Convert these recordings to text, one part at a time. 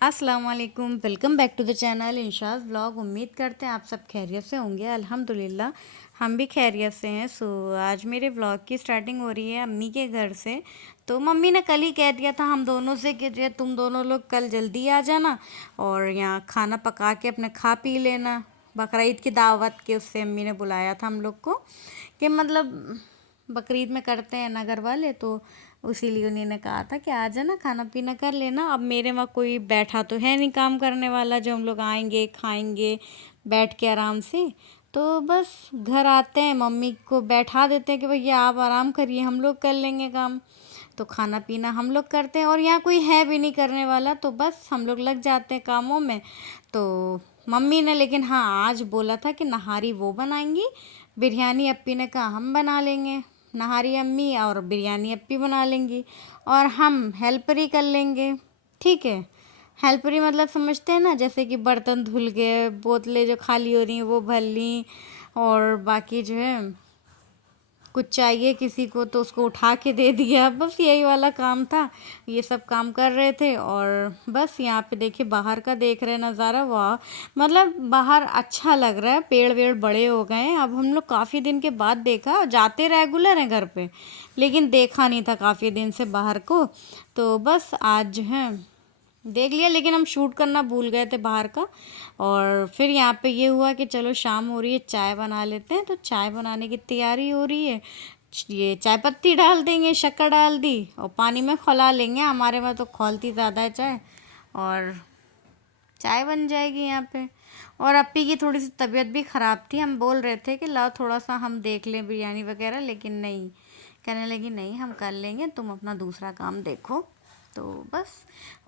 अस्सलाम वालेकुम, welcome back to the channel Insha's vlog. उम्मीद करते हैं आप सब खैरियत से होंगे। अल्हम्दुलिल्लाह हम भी खैरियत से हैं। आज मेरे व्लॉग की स्टार्टिंग हो रही है अम्मी के घर से। तो मम्मी ने कल ही कह दिया था हम दोनों से कि जो है तुम दोनों लोग कल जल्दी आ जाना और यहाँ खाना पका के अपने खा पी लेना। बकरीद की दावत के उससे अम्मी ने बुलाया था हम लोग को कि मतलब बकरीद में करते हैं ना घर वाले, तो इसीलिए उन्हीं ने कहा था कि आ जाना खाना पीना कर लेना। अब मेरे वहाँ कोई बैठा तो है नहीं काम करने वाला जो हम लोग आएंगे खाएंगे बैठ के आराम से। तो बस घर आते हैं मम्मी को बैठा देते हैं कि भैया आप आराम करिए, हम लोग कर लेंगे काम। तो खाना पीना हम लोग करते हैं और यहाँ कोई है भी नहीं करने वाला, तो बस हम लोग लग जाते हैं कामों में। तो मम्मी ने लेकिन हाँ आज बोला था कि नहारी वो बनाएंगी, बिरयानी अप्पी ने कहा हम बना लेंगे। नहारी अम्मी और बिरयानी अप्पी बना लेंगी और हम हेल्पर ही कर लेंगे। ठीक है, हेल्पर ही मतलब समझते हैं ना, जैसे कि बर्तन धुल गए, बोतलें जो खाली हो रही हैं वो भर ली, और बाकी जो है कुछ चाहिए किसी को तो उसको उठा के दे दिया। बस यही वाला काम था, ये सब काम कर रहे थे। और बस यहाँ पे देखिए बाहर का देख रहे नज़ारा, वाह मतलब बाहर अच्छा लग रहा है। पेड़ वेड़ बड़े हो गए हैं, अब हम लोग काफ़ी दिन के बाद देखा। जाते रेगुलर हैं घर पे लेकिन देखा नहीं था काफ़ी दिन से बाहर को। तो बस आज जो है देख लिया, लेकिन हम शूट करना भूल गए थे बाहर का। और फिर यहाँ पे ये हुआ कि चलो शाम हो रही है, चाय बना लेते हैं। तो चाय बनाने की तैयारी हो रही है। ये चाय पत्ती डाल देंगे, शक्कर डाल दी और पानी में खौला लेंगे। हमारे में तो खौलती ज़्यादा है चाय, और चाय बन जाएगी यहाँ पे। और अप्पी की थोड़ी सी तबीयत भी ख़राब थी, हम बोल रहे थे कि लाओ थोड़ा सा हम देख लें बिरयानी वगैरह, लेकिन नहीं, कहने लगी नहीं हम कर लेंगे, तुम अपना दूसरा काम देखो। तो बस।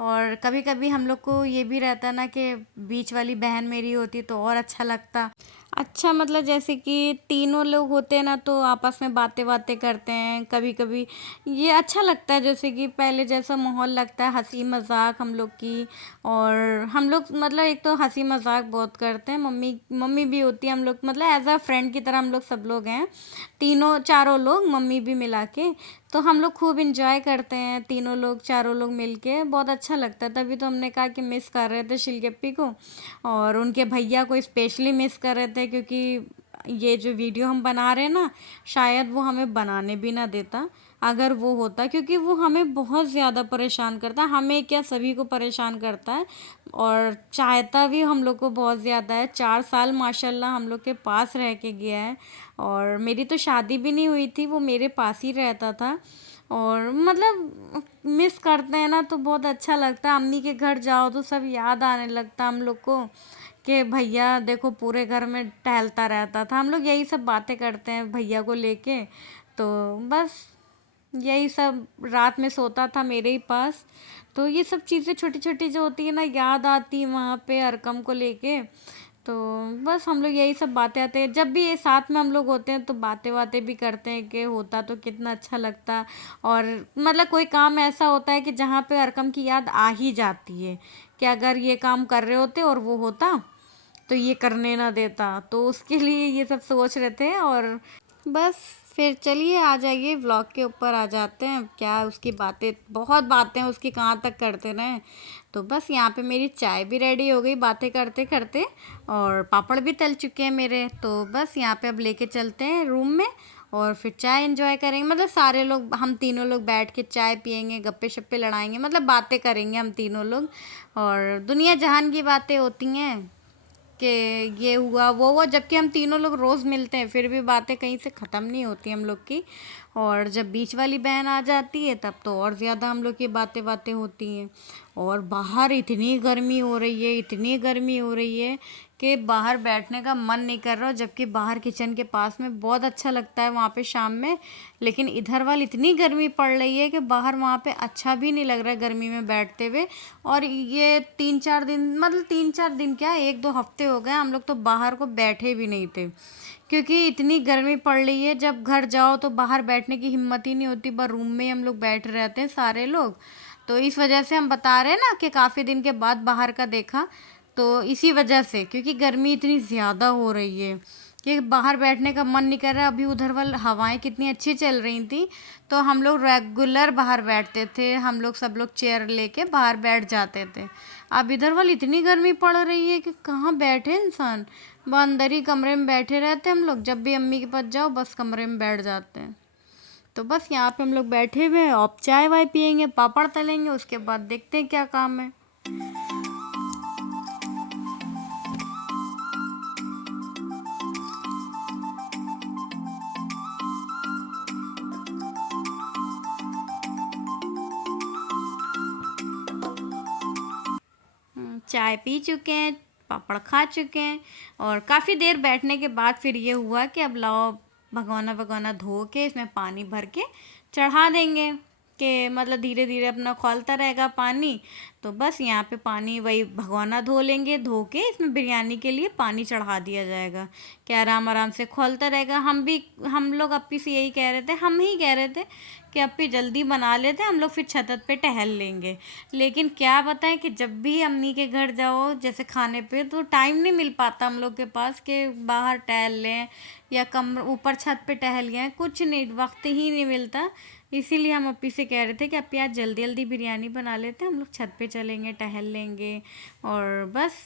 और कभी कभी हम लोग को ये भी रहता ना कि बीच वाली बहन मेरी होती तो और अच्छा लगता। अच्छा मतलब जैसे कि तीनों लोग होते हैं ना तो आपस में बातें बातें करते हैं कभी कभी, ये अच्छा लगता है। जैसे कि पहले जैसा माहौल लगता है, हंसी मजाक हम लोग की। और हम लोग मतलब एक तो हंसी मजाक बहुत करते हैं, मम्मी मम्मी भी होती है, हम लोग मतलब एज अ फ्रेंड की तरह हम लोग सब लोग हैं, तीनों चारों लोग मम्मी भी मिला के। तो हम लोग खूब इंजॉय करते हैं तीनों लोग चारों लोग मिलके, बहुत अच्छा लगता है। तभी तो हमने कहा कि मिस कर रहे थे शिलगप्पी को, और उनके भैया को स्पेशली मिस कर रहे थे, क्योंकि ये जो वीडियो हम बना रहे हैं ना, शायद वो हमें बनाने भी ना देता अगर वो होता, क्योंकि वो हमें बहुत ज़्यादा परेशान करता है, हमें क्या सभी को परेशान करता है। और चाहता भी हम लोग को बहुत ज़्यादा है। 4 साल माशाल्लाह हम लोग के पास रह के गया है। और मेरी तो शादी भी नहीं हुई थी, वो मेरे पास ही रहता था। और मतलब मिस करते हैं ना तो बहुत अच्छा लगता है। अम्मी के घर जाओ तो सब याद आने लगता हम लोग को कि भैया देखो पूरे घर में टहलता रहता था। हम लोग यही सब बातें करते हैं भैया को लेके। तो बस यही सब, रात में सोता था मेरे ही पास। तो ये सब चीज़ें छोटी छोटी जो होती है ना याद आती वहाँ पे अरकम को लेके। तो बस हम लोग यही सब बातें आते हैं, जब भी ये साथ में हम लोग होते हैं तो बातें बातें भी करते हैं कि होता तो कितना अच्छा लगता। और मतलब कोई काम ऐसा होता है कि जहाँ पे अरकम की याद आ ही जाती है कि अगर ये काम कर रहे होते और वो होता तो ये करने ना देता, तो उसके लिए ये सब सोच रहे थे। और बस फिर चलिए आ जाइए व्लॉग के ऊपर आ जाते हैं। क्या उसकी बातें, बहुत बातें उसकी कहाँ तक करते रहें। तो बस यहाँ पे मेरी चाय भी रेडी हो गई बातें करते करते, और पापड़ भी तल चुके हैं मेरे। तो बस यहाँ पे अब लेके चलते हैं रूम में और फिर चाय एंजॉय करेंगे। मतलब सारे लोग, हम तीनों लोग बैठ के चाय पियेंगे, गप्पे शप्पे लड़ाएंगे, मतलब बातें करेंगे हम तीनों लोग। और दुनिया जहान की बातें होती हैं कि ये हुआ वो हुआ, जबकि हम तीनों लोग रोज़ मिलते हैं फिर भी बातें कहीं से ख़त्म नहीं होती हम लोग की। और जब बीच वाली बहन आ जाती है तब तो और ज़्यादा हम लोग की बातें बातें होती हैं। और बाहर इतनी गर्मी हो रही है, इतनी गर्मी हो रही है कि बाहर बैठने का मन नहीं कर रहा। जबकि बाहर किचन के पास में बहुत अच्छा लगता है वहाँ पे शाम में, लेकिन इधर वाली इतनी गर्मी पड़ रही है कि बाहर वहाँ पे अच्छा भी नहीं लग रहा है गर्मी में बैठते हुए। और ये 3-4 दिन, मतलब 3-4 दिन क्या, 1-2 हफ्ते हो गए हम लोग तो बाहर को बैठे भी नहीं थे, क्योंकि इतनी गर्मी पड़ रही है। जब घर जाओ तो बाहर बैठने की हिम्मत ही नहीं होती, बस रूम में ही हम लोग बैठ रहते हैं सारे लोग। तो इस वजह से हम बता रहे हैं ना कि काफ़ी दिन के बाद बाहर का देखा, तो इसी वजह से, क्योंकि गर्मी इतनी ज़्यादा हो रही है। कि बाहर बैठने का मन नहीं कर रहा। अभी उधर वाल हवाएं कितनी अच्छी चल रही थी, तो हम लोग रेगुलर बाहर बैठते थे, हम लोग सब लोग चेयर लेके बाहर बैठ जाते थे। अब इधर वाल इतनी गर्मी पड़ रही है कि कहाँ बैठे इंसान, अंदर ही कमरे में बैठे रहते हम लोग। जब भी अम्मी के पास जाओ बस कमरे में बैठ जाते हैं। तो बस यहाँ पे हम लोग बैठे हुए हैं, अब चाय वाय पियेंगे, पापड़ तलेंगे, उसके बाद देखते हैं क्या काम है। चाय पी चुके हैं, पापड़ खा चुके हैं, और काफ़ी देर बैठने के बाद फिर ये हुआ कि अब लाओ भगोना भगोना धो के इसमें पानी भर के चढ़ा देंगे, कि मतलब धीरे धीरे अपना खौलता रहेगा पानी। तो बस यहाँ पे पानी वही भगोना धो लेंगे, धो के इसमें बिरयानी के लिए पानी चढ़ा दिया जाएगा कि आराम आराम से खौलता रहेगा। हम लोग अप्पी से यही कह रहे थे, हम ही कह रहे थे कि अप्पी जल्दी बना लेते, हम लोग फिर छत पे टहल लेंगे। लेकिन क्या बताएं कि जब भी अम्मी के घर जाओ जैसे खाने पे, तो टाइम नहीं मिल पाता हम लोग के पास कि बाहर टहल लें या कम ऊपर छत पे टहल गए, कुछ नहीं, वक्त ही नहीं मिलता। इसीलिए हम अप्पी से कह रहे थे कि अप्पी आज जल्दी जल्दी बिरयानी बना लेते हैं, हम लोग छत पे चलेंगे, टहल लेंगे, और बस।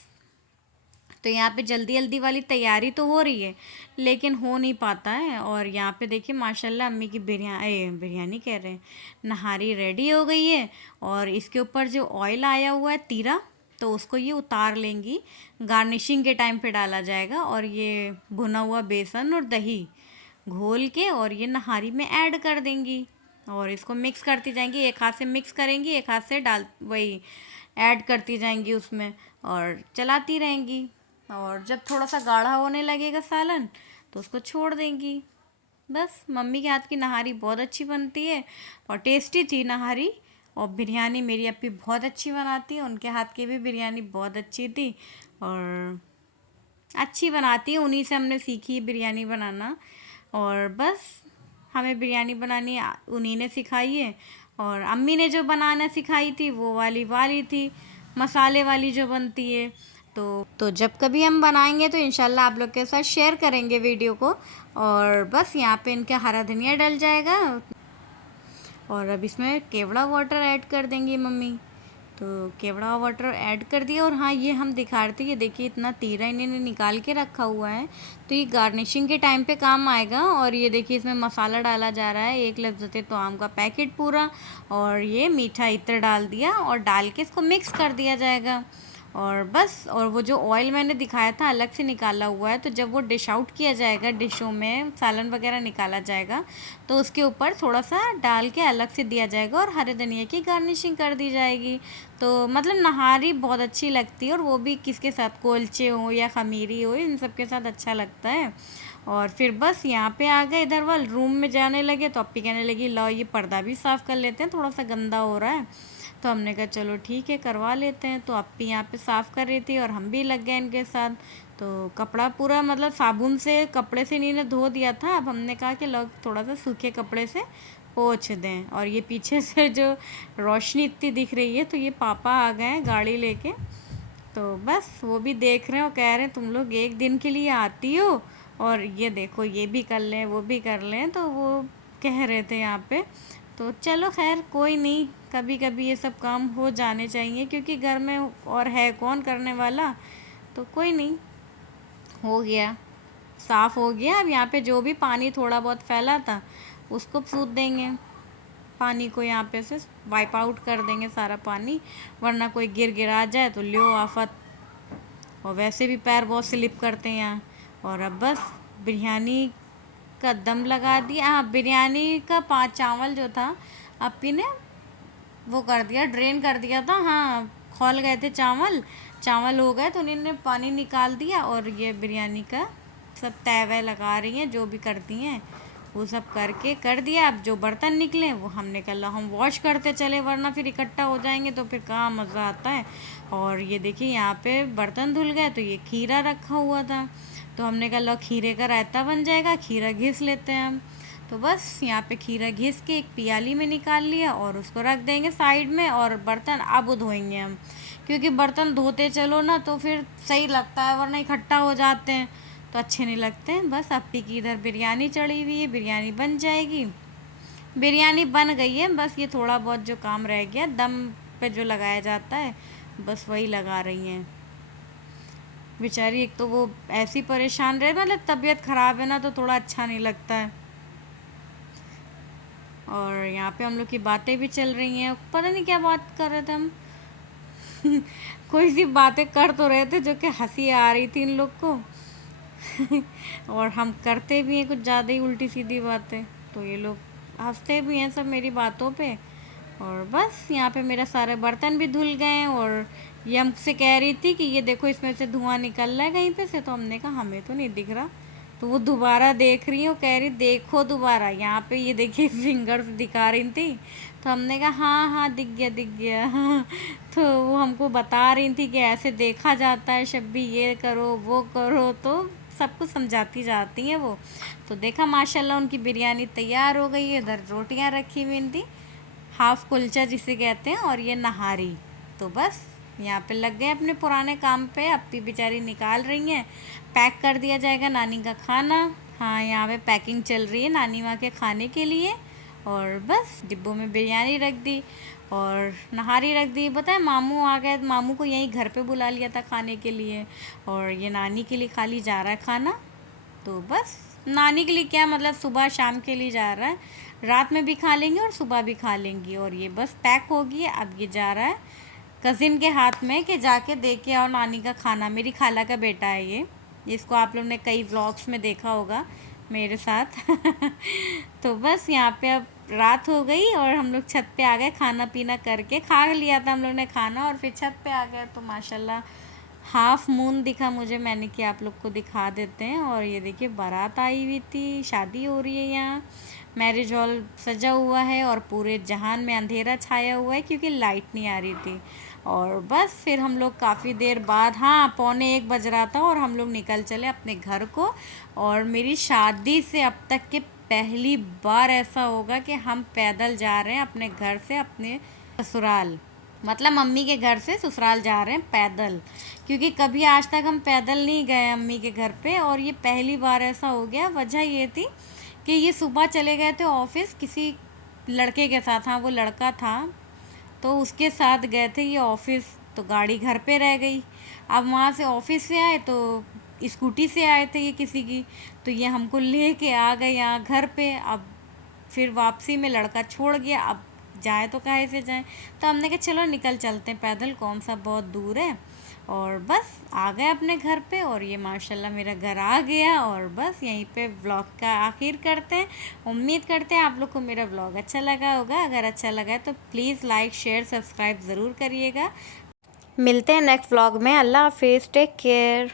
तो यहाँ पे जल्दी जल्दी वाली तैयारी तो हो रही है, लेकिन हो नहीं पाता है। और यहाँ पे देखिए माशाल्लाह अम्मी की बिरयानी कह रहे हैं, नहारी रेडी हो गई है। और इसके ऊपर जो ऑयल आया हुआ है तीरा, तो उसको ये उतार लेंगी, गार्निशिंग के टाइम पे डाला जाएगा। और ये भुना हुआ बेसन और दही घोल के और ये नहारी में ऐड कर देंगी, और इसको मिक्स करती जाएंगी, एक हाथ से मिक्स करेंगी, एक हाथ से डाल वही ऐड करती जाएंगी उसमें, और चलाती रहेंगी। और जब थोड़ा सा गाढ़ा होने लगेगा सालन, तो उसको छोड़ देंगी। बस मम्मी के हाथ की नहारी बहुत अच्छी बनती है और टेस्टी थी नहारी। और बिरयानी मेरी अप्पी बहुत अच्छी बनाती है, उनके हाथ की भी बिरयानी बहुत अच्छी थी, और अच्छी बनाती है, उन्हीं से हमने सीखी है बिरयानी बनाना। और बस हमें बिरयानी बनानी उन्हीं ने सिखाई है। और अम्मी ने जो बनाना सिखाई थी वो वाली थी, मसाले वाली जो बनती है। तो जब कभी हम बनाएंगे तो इंशाल्लाह आप लोग के साथ शेयर करेंगे वीडियो को। और बस यहाँ पे इनका हरा धनिया डल जाएगा, और अब इसमें केवड़ा वाटर ऐड कर देंगी मम्मी। तो केवड़ा वाटर ऐड कर दिया। और हाँ, ये हम दिखा रहे थे कि देखिए इतना तीरा इन्होंने निकाल के रखा हुआ है, तो ये गार्निशिंग के टाइम पे काम आएगा। और ये देखिए इसमें मसाला डाला जा रहा है, एक लफ्ज़ते तो आम का पैकेट पूरा, और ये मीठा इत्र डाल दिया, और डाल के इसको मिक्स कर दिया जाएगा। और बस, और वो जो ऑयल मैंने दिखाया था अलग से निकाला हुआ है, तो जब वो डिश आउट किया जाएगा, डिशों में सालन वगैरह निकाला जाएगा, तो उसके ऊपर थोड़ा सा डाल के अलग से दिया जाएगा, और हरे धनिया की गार्निशिंग कर दी जाएगी। तो मतलब नहारी बहुत अच्छी लगती है, और वो भी किसके साथ, कुलचे हो या खमीरी हो, इन सब के साथ अच्छा लगता है। और फिर बस यहाँ पे आ गए, इधर वाल रूम में जाने लगे, तो अप्पी कहने लगी लो ये पर्दा भी साफ़ कर लेते हैं, थोड़ा सा गंदा हो रहा है। तो हमने कहा चलो ठीक है करवा लेते हैं। तो अप्पी यहाँ पे साफ़ कर रही थी और हम भी लग गए इनके साथ। तो कपड़ा पूरा मतलब साबुन से, कपड़े से इन्होंने धो दिया था, अब हमने कहा कि लोग थोड़ा सा सूखे कपड़े से पोंछ दें। और ये पीछे से जो रोशनी इतनी दिख रही है, तो ये पापा आ गए हैं गाड़ी लेके, तो बस वो भी देख रहे हैं और कह रहे हैं तुम लोग एक दिन के लिए आती हो और ये देखो ये भी कर लें वो भी कर लें, तो वो कह रहे थे यहाँ पे। तो चलो खैर कोई नहीं, कभी कभी ये सब काम हो जाने चाहिए, क्योंकि घर में और है कौन करने वाला। तो कोई नहीं, हो गया, साफ़ हो गया। अब यहाँ पे जो भी पानी थोड़ा बहुत फैला था उसको सूद देंगे, पानी को यहाँ पे से वाइप आउट कर देंगे सारा पानी, वरना कोई गिर गिरा जाए तो लो आफत। और वैसे भी पैर बहुत स्लिप करते हैं यहाँ। और अब बस बिरयानी का दम लगा दिया। हाँ, बिरयानी का चावल जो था अप्पी ने वो कर दिया, ड्रेन कर दिया था। हाँ, खौल गए थे चावल, चावल हो गए तो उन्होंने पानी निकाल दिया। और ये बिरयानी का सब तय लगा रही हैं, जो भी करती हैं वो सब करके कर दिया। अब जो बर्तन निकले वो हमने कल हम वॉश करते चले, वरना फिर इकट्ठा हो जाएंगे तो फिर कहाँ मज़ा आता है। और ये देखिए यहाँ पे बर्तन धुल गए, तो ये खीरा रखा हुआ था, तो हमने कहा लो खीरे का रायता बन जाएगा, खीरा घिस लेते हैं हम। तो बस यहाँ पे खीरा घिस के एक पियाली में निकाल लिया और उसको रख देंगे साइड में। और बर्तन अब धोएंगे हम, क्योंकि बर्तन धोते चलो ना तो फिर सही लगता है, वरना इकट्ठा हो जाते हैं तो अच्छे नहीं लगते हैं। बस अप्पी की इधर बिरयानी चढ़ी हुई है, बिरयानी बन जाएगी। बिरयानी बन गई है, बस ये थोड़ा बहुत जो काम रह गया दम पे जो लगाया जाता है बस वही लगा रही हैं बेचारी। एक तो वो ऐसी परेशान रहे, मतलब तबीयत ख़राब है ना तो थोड़ा अच्छा नहीं लगता है। और यहाँ पे हम लोग की बातें भी चल रही हैं, पता नहीं क्या बात कर रहे थे हम। कोई सी बातें कर तो रहे थे जो कि हंसी आ रही थी इन लोग को। और हम करते भी हैं कुछ ज़्यादा ही उल्टी सीधी बातें, तो ये लोग हंसते भी हैं सब मेरी बातों पे। और बस यहाँ पे मेरा सारे बर्तन भी धुल गए हैं। और ये हमसे कह रही थी कि ये देखो इसमें से धुआं निकल रहा है कहीं पे से, तो हमने कहा हमें तो नहीं दिख रहा। तो वो दोबारा देख रही है, वो कह रही देखो दोबारा यहाँ पे, ये देखिए फिंगर्स दिखा रही थी। तो हमने कहा हाँ हाँ दिख गया दिख गया। तो वो हमको बता रही थी कि ऐसे देखा जाता है शब्बी, ये करो वो करो, तो सब कुछ समझाती जाती हैं वो। तो देखा माशाल्लाह उनकी बिरयानी तैयार हो गई है। इधर रोटियां रखी हुई थी, हाफ कुलचा जिसे कहते हैं, और ये नहारी। तो बस यहाँ पे लग गए अपने पुराने काम पे। अप्पी बेचारी निकाल रही हैं, पैक कर दिया जाएगा नानी का खाना। हाँ यहाँ पे पैकिंग चल रही है नानी माँ के खाने के लिए। और बस डिब्बों में बिरयानी रख दी और नहारी रख दी। पता है मामू आ गए, मामू को यहीं घर पे बुला लिया था खाने के लिए, और ये नानी के लिए खाली जा रहा है खाना। तो बस नानी के लिए क्या, मतलब सुबह शाम के लिए जा रहा है, रात में भी खा लेंगे और सुबह भी खा लेंगी। और ये बस पैक होगी, अब ये जा रहा है कज़िन के हाथ में कि जाके दे के आओ नानी का खाना। मेरी खाला का बेटा है ये, इसको आप लोग ने कई व्लॉग्स में देखा होगा मेरे साथ। तो बस यहाँ पे अब रात हो गई और हम लोग छत पे आ गए, खाना पीना करके खा लिया था हम लोग ने खाना, और फिर छत पे आ गए। तो माशाल्लाह हाफ मून दिखा मुझे, मैंने कि आप लोग को दिखा देते हैं। और ये देखिए बारात आई हुई थी, शादी हो रही है यहाँ, मैरिज हॉल सजा हुआ है और पूरे जहान में अंधेरा छाया हुआ है क्योंकि लाइट नहीं आ रही थी। और बस फिर हम लोग काफ़ी देर बाद, हाँ 12:45 बज रहा था, और हम लोग निकल चले अपने घर को। और मेरी शादी से अब तक के पहली बार ऐसा होगा कि हम पैदल जा रहे हैं अपने घर से अपने ससुराल, मतलब मम्मी के घर से ससुराल जा रहे हैं पैदल, क्योंकि कभी आज तक हम पैदल नहीं गए अम्मी के घर पे, और ये पहली बार ऐसा हो गया। वजह ये थी कि ये सुबह चले गए थे ऑफिस किसी लड़के के साथ, हाँ वो लड़का था, तो उसके साथ गए थे ये ऑफिस, तो गाड़ी घर पे रह गई। अब वहाँ से ऑफिस से आए तो स्कूटी से आए थे ये किसी की, तो ये हमको ले के आ गए यहाँ घर पे। अब फिर वापसी में लड़का छोड़ गया, अब जाए तो काहे से जाए, तो हमने कहा चलो निकल चलते हैं पैदल, कौन सा बहुत दूर है। और बस आ गए अपने घर पे, और ये माशाल्लाह मेरा घर आ गया। और बस यहीं पे व्लॉग का आखिर करते हैं। उम्मीद करते हैं आप लोग को मेरा व्लॉग अच्छा लगा होगा, अगर अच्छा लगा है तो प्लीज़ लाइक शेयर सब्सक्राइब ज़रूर करिएगा। मिलते हैं नेक्स्ट व्लॉग में। अल्लाह हाफिज़, टेक केयर।